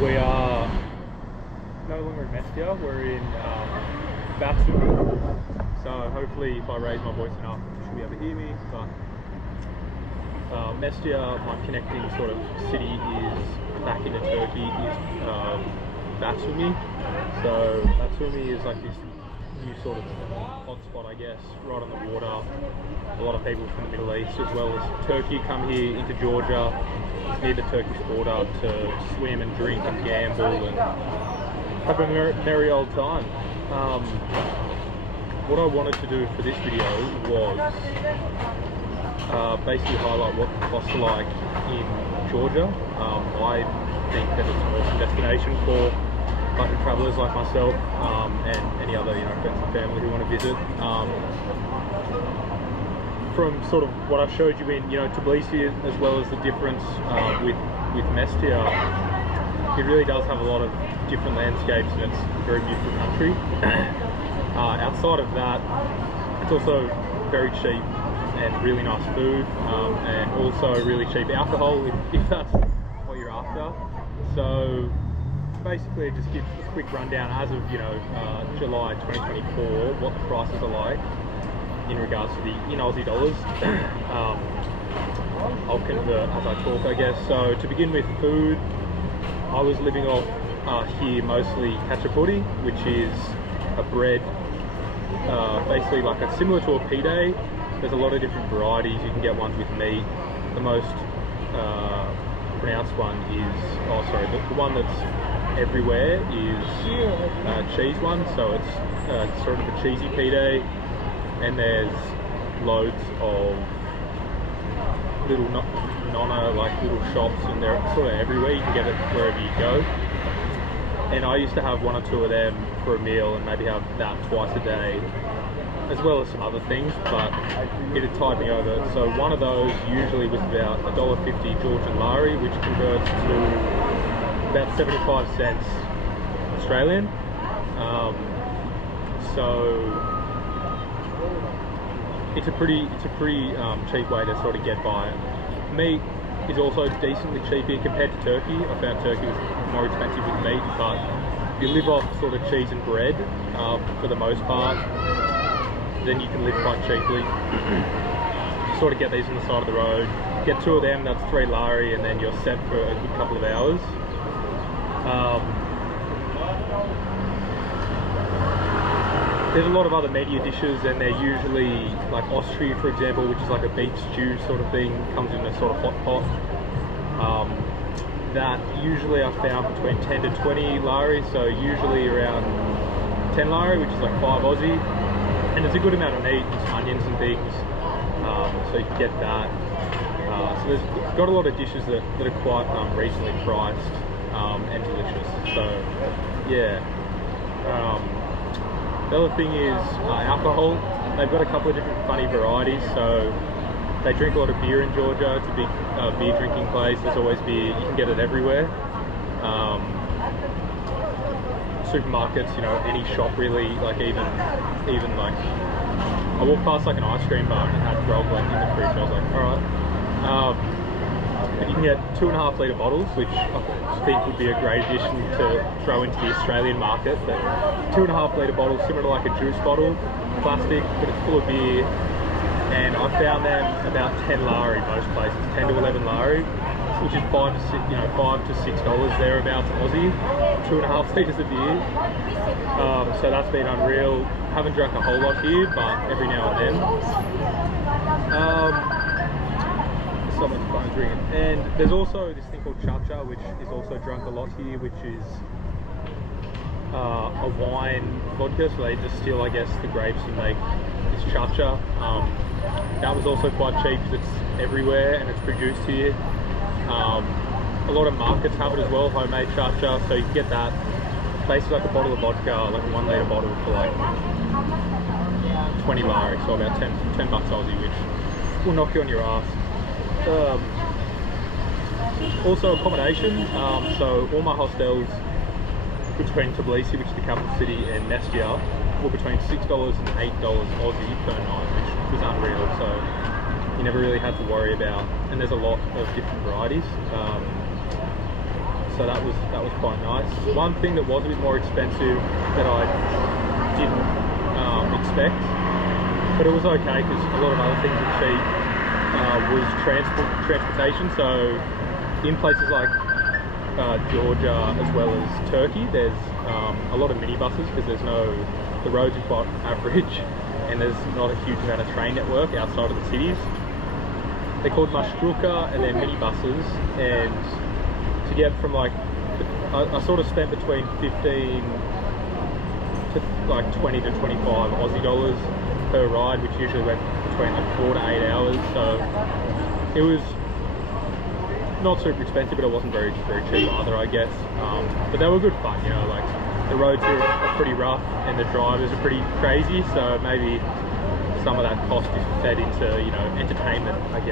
we are no longer in Mestia, we're in Foodie. So hopefully if I raise my voice enough, you should be able to hear me. But Mestia, my connecting sort of city is back into Turkey, is Batumi. So Batumi is like this new sort of hotspot, I guess, right on the water. A lot of people from the Middle East as well as Turkey come here into Georgia. It's near the Turkish border to swim and drink and gamble and have a merry old time. What I wanted to do for this video was basically highlight what the costs are like in Georgia. I think that it's an awesome destination for budget travellers like myself and any other friends and family who want to visit. From sort of what I showed you in Tbilisi, as well as the difference with Mestia, it really does have a lot of different landscapes and it's a very beautiful country. Outside of that, it's also very cheap and really nice food, and also really cheap alcohol if that's what you're after. So basically just give a quick rundown as of July 2024 what the prices are like in regards to the Aussie dollars. I'll convert as I talk, I guess. So to begin with, food, I was living off here mostly Foodie, which is a bread basically like similar to a pide. There's a lot of different varieties. You can get ones with meat. The most pronounced one is, the one that's everywhere is cheese one. So it's sort of a cheesy pide, and there's loads of little nonna, like little shops, and they're sort of everywhere. You can get it wherever you go. And I used to have one or two of them for a meal and maybe have that twice a day, as well as some other things, but it had tied me over. So one of those usually was about $1.50 Georgian lari, which converts to about 75 cents Australian. So it's a pretty cheap way to sort of get by. Meat is also decently cheap here compared to Turkey. I found Turkey was more expensive with meat, but if you live off sort of cheese and bread for the most part, then you can live quite cheaply. You sort of get these on the side of the road, get two of them, that's 3 lari, and then you're set for a good couple of hours. There's a lot of other meatier dishes, and they're usually like ostry, for example, which is like a beef stew sort of thing, comes in a sort of hot pot. That usually I found between 10 to 20 lari, so usually around 10 lari, which is like 5 Aussie, and it's a good amount of meat and some onions and things, so you can get that. So there's got a lot of dishes that are quite reasonably priced and delicious. So yeah. The other thing is alcohol. They've got a couple of different funny varieties. So they drink a lot of beer in Georgia. It's a big beer drinking place. There's always beer. You can get it everywhere. Supermarkets, any shop really. Like even like I walked past like an ice cream bar and it had grog like in the fridge. I was like, all right. But you can get 2.5 litre bottles, which I think would be a great addition to throw into the Australian market. But 2.5 litre bottles, similar to like a juice bottle, plastic, but it's full of beer. And I found them about 10 lari most places, 10 to 11 lari, which is $5 to $6 thereabouts Aussie. 2.5 litres of beer. So that's been unreal. Haven't drunk a whole lot here, but every now and then. Someone's phone's ringing. And there's also this thing called cha-cha, which is also drunk a lot here, which is a wine vodka. So they distill, I guess, the grapes and make this cha-cha. That was also quite cheap because it's everywhere and it's produced here. A lot of markets have it as well, homemade cha-cha. So you can get that basically like a bottle of vodka, like a 1 litre bottle for like 20 lari, so about 10 bucks Aussie, which will knock you on your ass. Also accommodation, so all my hostels between Tbilisi, which is the capital city, and Mestia were between $6 and $8 Aussie per night, which was unreal. So you never really had to worry about, and there's a lot of different varieties. so that was quite nice. One thing that was a bit more expensive that I didn't expect, but it was okay because a lot of other things were cheap, was transportation. So in places like Georgia as well as Turkey, there's a lot of minibuses because the roads are quite average and there's not a huge amount of train network outside of the cities. They're called Mashruka and they're minibuses, and to get from like, I sort of spent between 15 to like 20 to 25 Aussie dollars per ride, which usually went between like 4 to 8 hours. So it was not super expensive, but it wasn't very cheap either, I guess. But they were good fun, you know, like the roads are pretty rough and the drivers are pretty crazy, so maybe some of that cost is fed into, you know, entertainment, I guess.